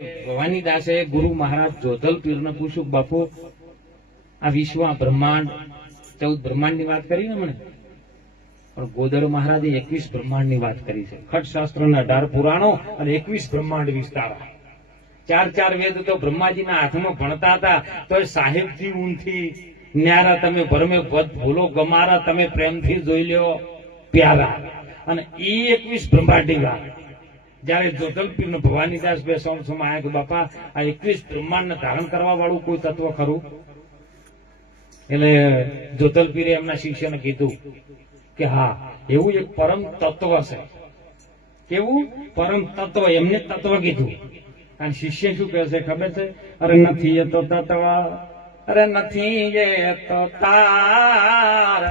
ભવાની દાસે ગુરુ મહારાજ જોધલ પીરને પૂછ્યું, બાપુ આ વિશ્વ બ્રહ્માંડ 14 બ્રહ્માંડ ની વાત કરી ને મને, પણ ગોદર મહારાજે 21 બ્રહ્માંડ ની વાત કરી છે. ખટશાસ્ત્ર ના 18 પુરાણો અને 21 બ્રહ્માંડ વિસ્તારા. 4 વેદ તો બ્રહ્માજીના હાથમાં ભણતા હતા, તો સાહેબજી ઊંથી ન્યારા તમે ભરમે પદ ભૂલો ગમારા, તમે પ્રેમથી જોઈ લ્યો પ્યારા. અને એ 21 બ્રહ્માંડની વાત જયારે જોધલપીર ને ભવાનીદાસ બે સમસમાં આવ્યા કે બાપા આ 21 બ્રહ્માંડ ને ધારણ કરવા વાળું કોઈ તત્વ ખરું? એટલે જોધલપીરે એમના શિષ્યને કીધું કે હા, એવું એક પરમ તત્વ છે. કેવું પરમ તત્વ? એમને તત્વ કીધું. અને શિષ્ય શું કહે છે ખબર છે? અરે નથી એ તો તત્વ, અરે નથી એ તો તાર,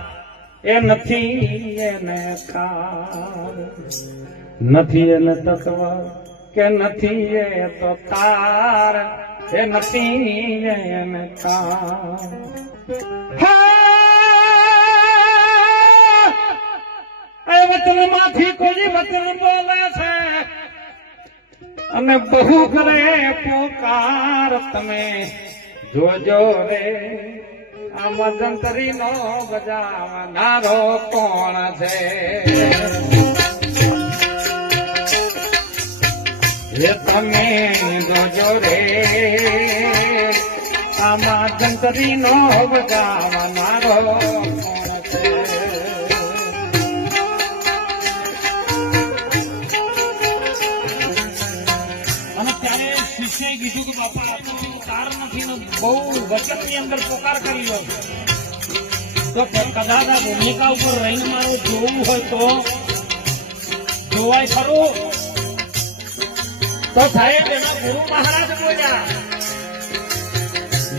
એ નથી એને તાર, નથી એને તત્વ કે નથી એ તો તાર, એ નથી એને તાર. વચન માંથી કોઈ વચન બોલે છે અને બહુ કરે પોકાર, તમે જોજો રે આમાં જંતરી નો બજાવનારો કોણ છે? એ તમે જોજો રે આમાં જંતરી નો બજાવનારો કોણ છે? કીધું કે બાપા તાર નથી ને બહુ વચન ની અંદર પોકાર કરી લો તો કદાચ આ ભૂમિકા ઉપર રહીને મારે જોવું હોય તો જોવાય ખરું. તો સાહેબ એના ગુરુ મહારાજ બોલ્યા,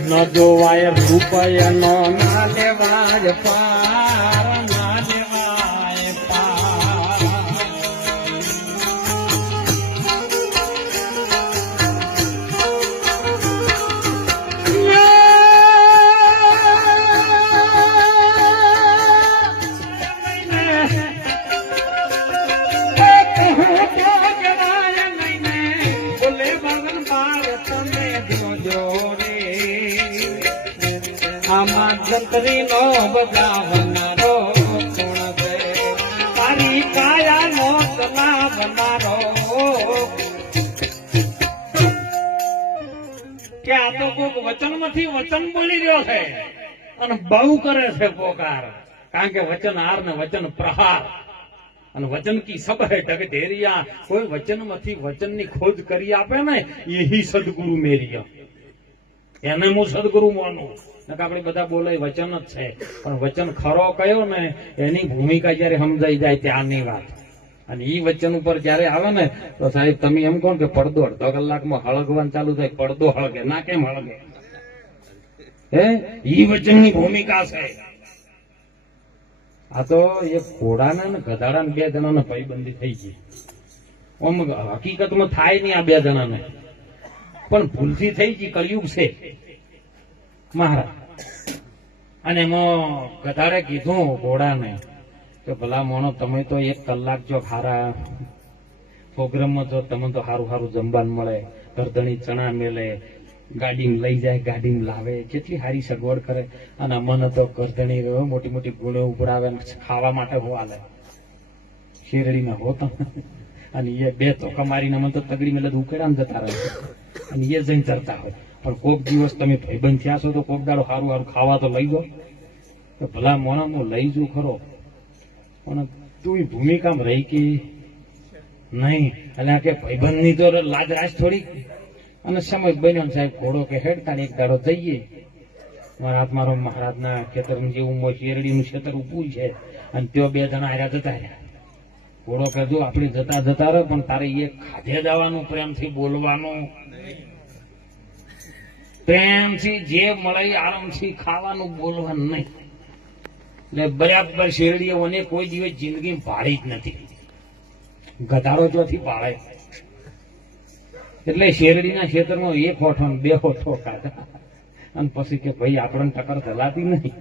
ન જોવાય રૂપિયા નો ના લેવાય પાર, ના લેવાય પાર. આમાં જંતરી નો બજાવનારો કોણ છે? તારી કાયા નો બનાવનારો. કે આ તો કોઈક વચન માંથી વચન બોલી રહ્યો છે અને બહુ કરે છે પોકાર. કારણ કે વચન હાર ને વચન પ્રહાર અને વચન કી સબ હે ઢગઢેરિયા. કોઈ વચન માંથી વચન ની ખોજ કરી આપે ને, એ સદગુરુ મેરિયા, એને હું સદગુરુ માનું. આપણે બધા બોલે વચન જ છે, પણ વચન ખરો કયો ને એની ભૂમિકા જયારે સમજાઈ જાય ત્યારની વાત. અને ઈ વચન ઉપર જયારે આવે ને તો સાહેબ તમે એમ કહો કે પડદો અડધો કલાકમાં હળગવાનું ચાલુ થાય, પડદો હળગે ના, કેમ હળગે? હે, ઈ વચનની ભૂમિકા છે. આ તો એ ઘોડાના ને ગધાડા બે જણાને ભાઈબંધી થઈ ગઈ. આમ હકીકતમાં થાય નહીં આ બે જણાને, પણ ભૂલથી થઈ ગઈ. કળિયુગ છે મહારાજ. અને એમાં ગધાડે કીધું ઘોડાને કે ભલા મોણો, તમે તો 1 કલાક જો ખારા પ્રોગ્રામમાં જો તમે તો સારું સારું જમવાનું મળે, ગરદણી ચણા મેલે, ગાડીમાં લઈ જાય, ગાડીમાં લાવે, કેટલી સારી સગવડ કરે. અને મને તો ગરદણી મોટી મોટી ગોળે ઉપડાવે, ખાવા માટે હો હાલે શેરડીમાં હો તમે. અને એ 2 તો કમારીને મને તો તગડી મેલે ઉકેડા જતા રહે અને એ જઈને ચરતા હોય. પણ કોક દિવસ તમે ભાઈબંધ થયા છો તો કોક દાડો સારું સારું ખાવા તો લઈ જાઓ. તો ભલા મોણા હું લઈ જઉં ખરો, પણ તું ભૂમિકામાં રહી કે નહીં. એટલે કે ભાઈબંધ ની તો લાજ રાજ થોડી. અને સમય બન્યો સાહેબ, ઘોડો કે હેડતા એક દાડો જઈએ મારા હાથ મારો મહારાજના ખેતર જેવું શેરડીનું ખેતર ઉભું છે અને ત્યાં 2 જણા હાર્યા જતા રહ્યા. ઘોડો કહેજો આપણે જતા જતા રહો, પણ તારે એ ખાધે જવાનું, પ્રેમથી બોલવાનું, પ્રેમથી જે મળે આરામથી ખાવાનું, બોલવાનું નહીં. એટલે બરાબર શેરડીઓને કોઈ દિવસ જિંદગી ભાળી જ નથી. ગધાડો ચોથી ભાળે. એટલે શેરડીના ખેતરમાં 1 હોઠો 2 હોઠો ખાધા અને પછી કે ભાઈ આપણને ટક્કર ચલાતી નહીં,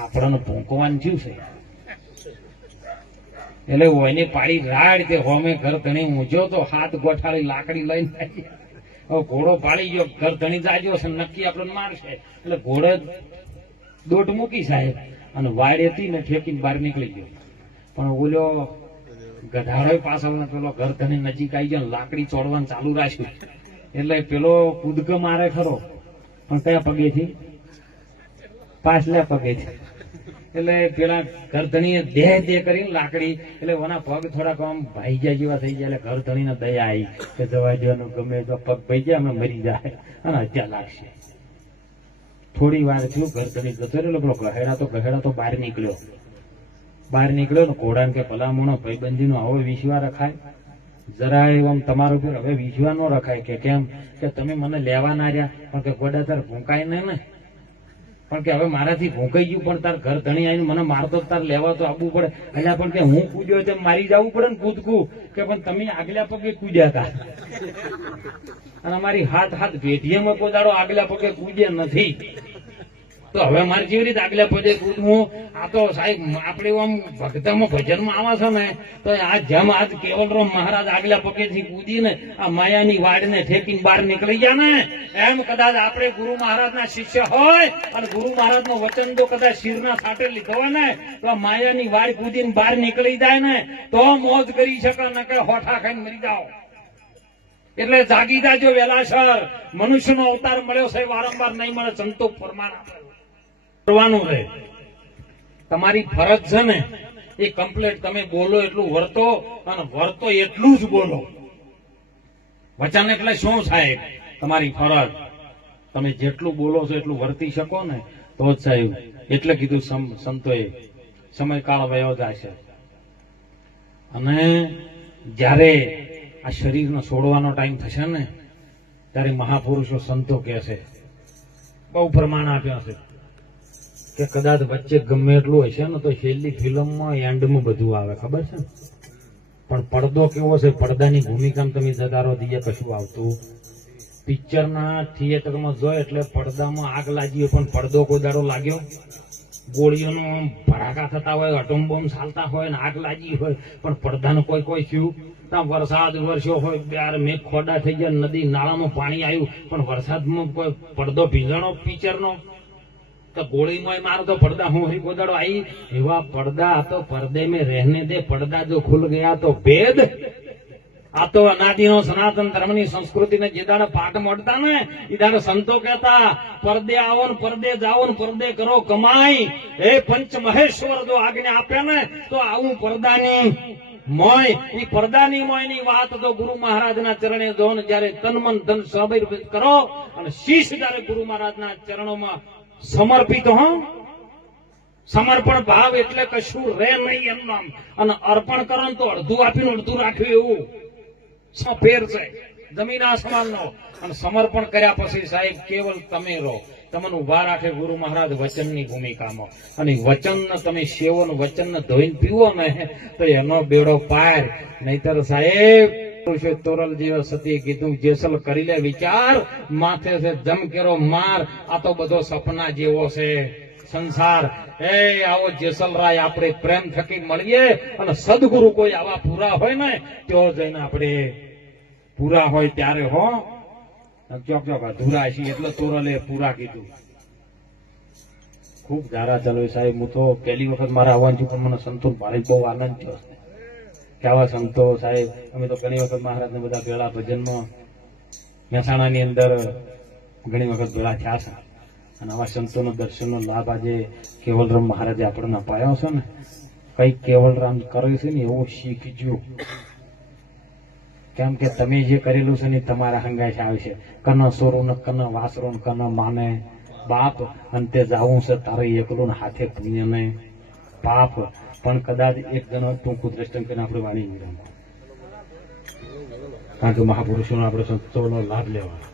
આપણને ભૂંકવાનું થયું છે. એટલે ઓયની પાડી રાડ તે હોમે ઘર ધણી ઊંઝો તો હાથ ગોઠાળી લાકડી લઈને આવી. હવે ઘોડો પાડી ગયો, ઘર ધણી જાજો છે, નક્કી આપણને મારશે. એટલે ઘોડે દોટ મૂકી સાહેબ અને વાડ હતી ને ઠેકીને બહાર નીકળી ગયો. પણ ઓલો ગધાડો પાછળ પેલો ઘર ધણી નજીક આવી ગયો, લાકડી ચોડવાનું ચાલુ રાખ્યું. એટલે પેલો કૂદકો મારે ખરો, પણ કયા પગેથી? પાછલા પગેથી. એટલે પેલા ઘરધણીએ દે કરીને લાકડી, એટલે ઓના પગ થોડાક આમ ભાઈ ગયા જેવા થઈ ગયા. એટલે ઘરધણીને દયા આવી કે જવા દેવાનું, ગમે તો પગ ભાઈ ગયા અમે મરી જાય અને હત્યા લાગશે. થોડી વાર થયું, ઘરધણી જતો રહ્યો. પેલો ગહેડા તો બહાર નીકળ્યો ને ઘોડાને કે ભલામણો ભાઈબંધી નો હવે વિશ્વા રખાય? જરાય આમ તમારા ઉપર હવે વિશ્વા ન રખાય. કે કેમ? કે તમે મને લેવા ના રહ્યા, પણ કે ગોડા તાર ભૂંકાય ને, પણ કે હવે મારાથી ભૂંકાઈ ગયું, પણ તાર ઘર ધણી આવીને મને મારતો તાર લેવા તો આવવું પડે. એટલે પણ કે હું કૂદ્યો તેમ મારી જવું પડે ને કૂદકું. કે પણ તમે આગલા પગે કૂદ્યા હતા અને અમારી હાથ ભેટીએમાં કોઈ દાડો આગલા પગે કૂદ્યા નથી. તો હવે મારે જેવી રીતે આગલા પગે કૂદવું? આ તો સાહેબ આપણે આમ ભક્તમાં ભજનમાં આવે છે ને, તો આ જેમ આજ કેવલરામ મહારાજ આગલા પગેથી કૂદીને આ માયાની વાડને ઠેકીને બહાર નીકળી ગયા ને, એમ કદાચ આપણે ગુરુ મહારાજના શિષ્ય હોય અને ગુરુ મહારાજનું વચન જો કદાચ શિરના સાથે લીધો હોય ને, તો આ માયાની વાડ કૂદીને બહાર નીકળી જાય ને, તો મોજ કરી શકે, ન કે હોઠા ખાઈને મરી જાઓ. એટલે જાગી જાજો વેલાસર. મનુષ્યનો અવતાર મળ્યો છે, વારંવાર નહીં મળે. સંતો ફરમાન કરવાનું રહે. તમારી ફરજ છે ને એ કમ્પ્લીટ તમે બોલો એટલું વર્તો, અને વર્તો એટલું જ બોલો. વચન એટલે શું સાહેબ? તમારી ફરજ. તમે જેટલું બોલો છો એટલું વર્તી શકો ને તો જ સાહેબ. એટલે કીધું સંતોએ સમયકાળ વયો જાય છે, અને જ્યારે આ શરીરનો છોડવાનો ટાઈમ થશે ને ત્યારે મહાપુરુષો સંતો કહે છે, બહુ પ્રમાણ આપ્યા છે કે કદાચ વચ્ચે ગમે એટલું હશે ને તો છેલ્લી ફિલ્મમાં એન્ડમાં બધું આવે, ખબર છે? પણ પડદો કેવો છે? પડદાની ભૂમિકામાં તમે જગારો દઈએ કશું આવતું. પિક્ચરના થિયેટરમાં જોય એટલે પડદામાં આગ લાગી, પણ પડદો કોઈ દાડો લાગ્યો? ગોળીઓનો ભડાકા થતા હોય, અટોમ બોમ્બ ચાલતા હોય ને આગ લાગી હોય, પણ પડદાનું કોઈ થયું? ત્યાં વરસાદ વરસ્યો હોય, યાર મેઘ ખોડા થઈ ગયા, નદી નાળામાં પાણી આવ્યું, પણ વરસાદમાં કોઈ પડદો ભીંજાણો પિક્ચરનો? તો ગોળીમાં મારો તો પડદા હું ગોદાડો आई. એવા પડદા તો પડદે में रहने दे, પડદા જો ખુલ ગયા તો ભેદ. આ તો અનાદિનો સનાતન ધર્મની સંસ્કૃતિને જે દાડે પાઠ મળતા ને એ દાડે સંતો કહેતા, પરદે આવો ને પરદે જાઓ ને પરદે કરો કમાઈ. એ પંચ મહેશ્વર જો આજ્ઞા આપે ને તો આવું પડદાની મોય, એ પડદાની મોયની વાત તો ગુરુ મહારાજના ચરણે જો ને જયારે તન મન ધન સમર્પિત કરો, અને શીશ જયારે ગુરુ મહારાજના ચરણોમાં સમર્પિત હો. સમર્પણ ભાવ એટલે કશું રે નહીં એમ નામ. અને અર્પણ કરો તો અડધું આપીને અડધું રાખ્યું એવું ફેર છે જમીન આસમાનનો. અને સમર્પણ કર્યા પછી સાહેબ કેવલ તમે રહો. તમને ઉભા રાખે ગુરુ મહારાજ વચનની ભૂમિકામાં, અને વચન તમે સેવન વચન ધોઈને પીવો ને તો એનો બેડો પાર. નહીતર સાહેબ તોરલ જેવા સતી કીધું, જેસલ કરી લે વિચાર, માથે છે જમ કેરો માર. આ તો બધો સપના જેવો છે સંસાર. એ આવો જેસલરાય આપણે પ્રેમ થકી મળીએ, અને સદગુરુ કોઈ આવા પૂરા હોય ને તો જઈને આપણે પૂરા હોય ત્યારે હો. ચોક અધૂરા છીએ એટલે તોરલે પૂરા કીધું. ખૂબ ધારા ચાલુ સાહેબ. હું તો પહેલી વખત મારા આવવાનું છું, પણ મને સંતો ભારે બહુ આનંદ થયો કે આવા સંતો સાહેબ. અમે તો ઘણી વખત મહારાજને બધા ભેળા ભજનમાં મહેસાણાની અંદર ઘણી વખત ભેળા થયા છે, અને આવા સંતોનો દર્શનનો લાભ આજે કેવલરામ મહારાજે આપણને અપાયો છે ને. કઈક કેવલરામ કરે છે ને એવું શીખજો, કેમ કે તમે જે કરેલું છે ને તમારા હંગાઈ આવશે. કન સોરો ને કન વાસરો ને કન માને બાપ, અંતે જાવું છે તારે એકલું હાથે પુણ્ય ને પાપ. પણ કદાચ એક જણો ટૂંકું દ્રષ્ટાંત કરીને આપણે વાણી વિરામ, કારણ કે મહાપુરુષોનો આપણે સંતોનો લાભ લેવાનો.